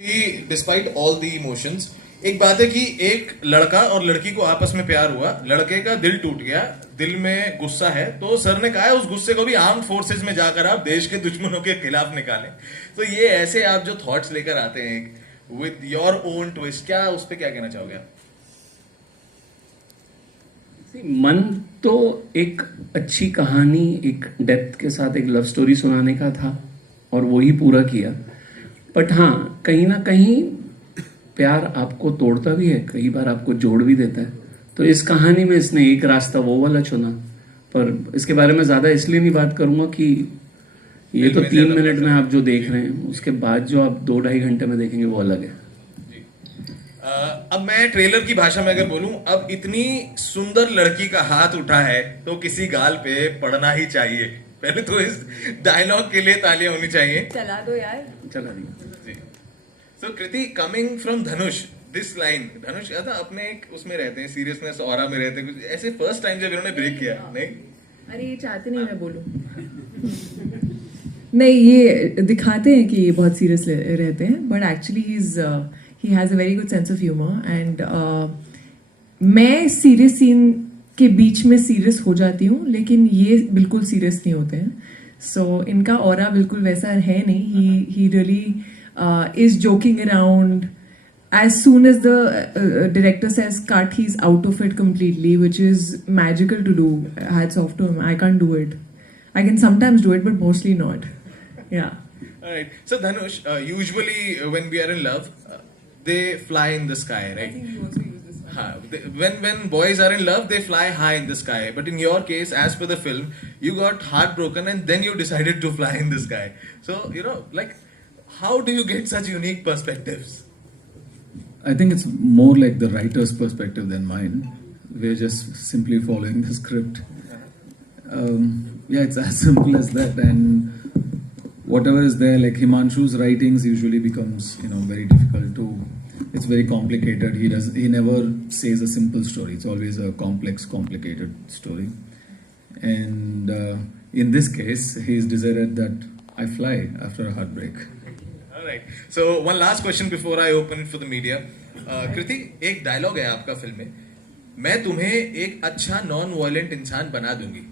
Despite all the emotions, एक बात है कि एक लड़का और लड़की को आपस में प्यार हुआ, लड़के का दिल टूट गया, दिल में गुस्सा है, तो सर ने कहा है उस गुस्से को भी आर्म्ड फोर्सेस में जाकर आप देश के दुश्मनों के खिलाफ निकालें। तो ये ऐसे आप जो थॉट्स लेकर आते हैं विद योर ओन ट्विस्ट, क्या उस पर क्या कहना चाहोगे आप? मन तो एक अच्छी कहानी, एक डेप्थ के साथ एक लव स्टोरी सुनाने का था और वो ही पूरा किया। बट हाँ, कहीं ना कहीं प्यार आपको तोड़ता भी है, कई बार आपको जोड़ भी देता है। तो इस कहानी में इसने एक रास्ता वो वाला चुना, पर इसके बारे में ज्यादा इसलिए नहीं बात करूंगा कि ये तो 3 मिनट में आप जो देख रहे हैं, उसके बाद जो आप 2-2.5 घंटे में देखेंगे वो अलग है। अब मैं ट्रेलर की भाषा में अगर बोलूं, अब इतनी सुंदर लड़की का हाथ उठा है तो किसी गाल पे पड़ना ही चाहिए। पहले तो इस डायलॉग के लिए तालियां होनी चाहिए। चला दो यार, चला दी। So Kriti, coming from Dhanush, this line, Dhanush या था अपने एक उसमें रहते हैं, सीरियसनेस ऑरा में रहते हैं, कुछ ऐसे फर्स्ट टाइम जब इन्होंने ब्रेक किया। नहीं, अरे ये चाहते नहीं मैं बोलूं। नहीं, ये दिखाते हैं कि ये बहुत सीरियस रहते हैं, but actually he has a very good sense of humour. And मैं सीरियस सीन के बीच में सीरियस हो जाती हूँ, लेकिन ये बिल्कुल सीरियस नहीं होते हैं। सो इनका ऑरा बिल्कुल वैसा है नहीं। He really is joking around. As soon as the director says cut, he's out of it completely, which is magical to do. Hats off to him. I can't do it. I can sometimes do it, but mostly not. Yeah. All right. So Dhanush, usually when we are in love, they fly in the sky, right? I think you also use this one. When boys are in love, they fly high in the sky. But in your case, as per the film, you got heartbroken and then you decided to fly in the sky. So like, how do you get such unique perspectives? I think it's more like the writer's perspective than mine. We're just simply following the script. Yeah, it's as simple as that. And whatever is there, like Himanshu's writings usually becomes, very difficult to. It's very complicated. He never says a simple story. It's always a complex, complicated story. And in this case, he's decided that I fly after a heartbreak. Right. So one last question before I open it for the media. कृति, एक dialogue है आपका film में, मैं तुम्हें एक अच्छा non violent इंसान बना दूंगी।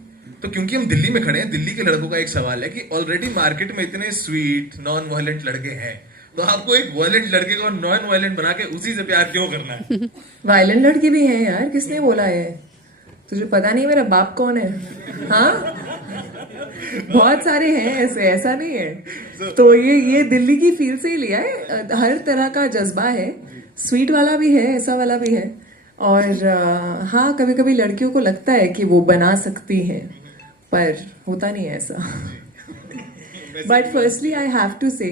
तो क्योंकि हम दिल्ली में खड़े हैं, दिल्ली के लड़कों का एक सवाल है कि ऑलरेडी मार्केट में इतने स्वीट नॉन वायलेंट लड़के हैं, तो आपको एक वायलेंट लड़के को नॉन वायलेंट बना के उसी से प्यार क्यों करना है? वायलेंट लड़के भी हैं यार, किसने बोला है? तुझे पता नहीं मेरा बाप कौन है? हाँ, बहुत सारे हैं ऐसे, ऐसा नहीं है। तो ये दिल्ली की फील से ही लिया है। हर तरह का जज्बा है, स्वीट वाला भी है, ऐसा वाला भी है। और हाँ, कभी कभी लड़कियों को लगता है कि वो बना सकती हैं, पर होता नहीं है ऐसा। But firstly I have to say,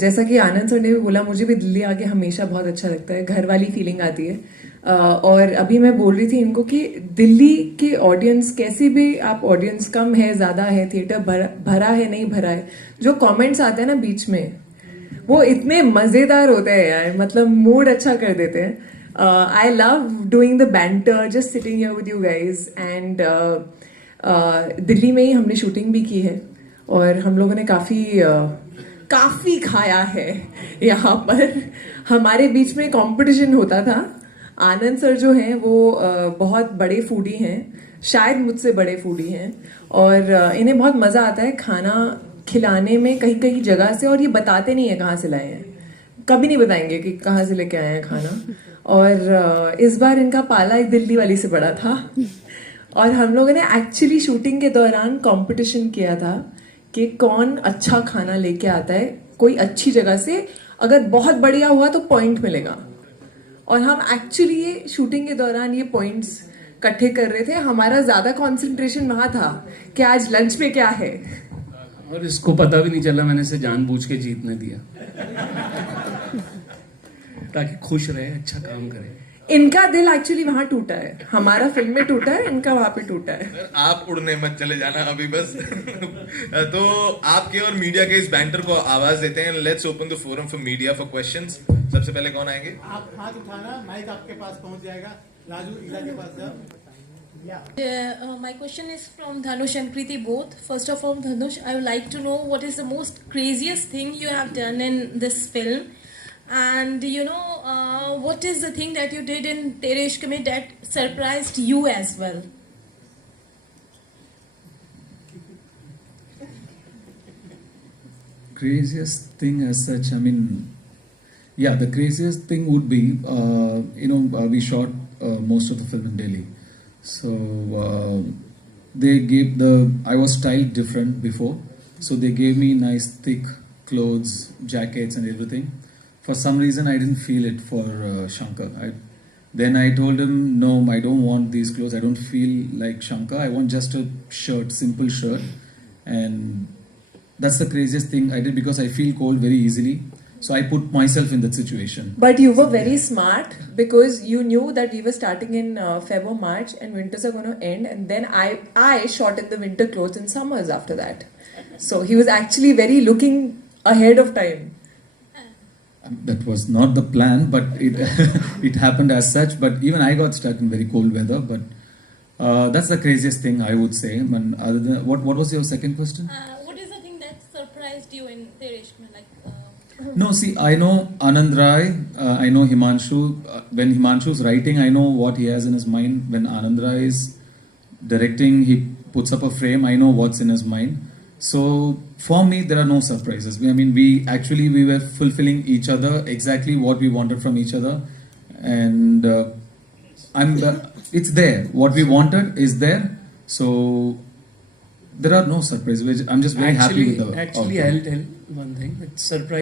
जैसा कि आनंद सर ने भी बोला, मुझे भी दिल्ली आके हमेशा बहुत अच्छा लगता है, घर वाली फीलिंग आती है। और अभी मैं बोल रही थी इनको कि दिल्ली के ऑडियंस, कैसी भी आप ऑडियंस, कम है ज़्यादा है, थिएटर भरा है नहीं भरा है, जो कमेंट्स आते हैं ना बीच में, वो इतने मज़ेदार होते हैं यार, मतलब मूड अच्छा कर देते हैं। I love doing the banter, just sitting here with you guys. And Delhi में ही हमने शूटिंग भी की है और हम लोगों ने काफ़ी खाया है यहाँ पर। हमारे बीच में कंपटीशन होता था। आनंद सर जो हैं वो बहुत बड़े फूडी हैं, शायद मुझसे बड़े फूडी हैं, और इन्हें बहुत मज़ा आता है खाना खिलाने में कहीं कहीं जगह से, और ये बताते नहीं है कहाँ से लाए हैं, कभी नहीं बताएंगे कि कहाँ से लेके आए हैं खाना। और इस बार इनका पाला एक दिल्ली वाली से बड़ा था, और हम लोगों ने एक्चुअली शूटिंग के दौरान कंपटीशन किया था कि कौन अच्छा खाना लेके आता है कोई अच्छी जगह से, अगर बहुत बढ़िया हुआ तो पॉइंट मिलेगा। और हम एक्चुअली ये शूटिंग के दौरान ये पॉइंट्स इकट्ठे कर रहे थे। हमारा ज्यादा कंसंट्रेशन वहां था कि आज लंच में क्या है, और इसको पता भी नहीं चला, मैंने इसे जानबूझ के जीतने दिया ताकि खुश रहे, अच्छा काम करे। इनका दिल एक्चुअली वहां टूटा है, हमारा फिल्म में टूटा है, इनका वहां पे टूटा है। आप उड़ने मत चले जाना अभी बस। तो आपके और मीडिया के इस बैंटर को आवाज देते हैं। Let's open the forum for media for questions. सबसे पहले कौन आएंगे? आप हाथ उठाना, माइक आपके पास पहुंच जाएगा। राजू इला के पास जाओ। My question is from Dhanush and Preeti both. First of all, Dhanush, I would like to know what is the most craziest thing you have done in this film, and what is the thing that you did in Tere Ishq Mein that surprised you as well? Craziest thing as such, I mean, yeah, the craziest thing would be, we shot most of the film in Delhi. So they gave I was styled different before. So they gave me nice thick clothes, jackets and everything. For some reason, I didn't feel it for Shankar. Then I told him, no, I don't want these clothes. I don't feel like Shankar. I want just a shirt, simple shirt. And that's the craziest thing I did because I feel cold very easily. So I put myself in that situation. But you were very smart because you knew that we were starting in Feb or March and winters are going to end, and then I shot in the winter clothes in summers after that. So he was actually very looking ahead of time. That was not the plan, but it it happened as such. But even I got stuck in very cold weather. But that's the craziest thing I would say. And other than what was your second question? What is the thing that surprised you in Tere Ishq Mein? No, see, I know Anand Rai, I know Himanshu. When Himanshu's writing, I know what he has in his mind. When Anand Rai is directing, he puts up a frame, I know what's in his mind. So, for me, there are no surprises. I mean, we were fulfilling each other, exactly what we wanted from each other. And it's there. What we wanted is there. So, there are no surprises. I'm just very happy with the Actually, outcome. I'll tell one thing. It's surprising.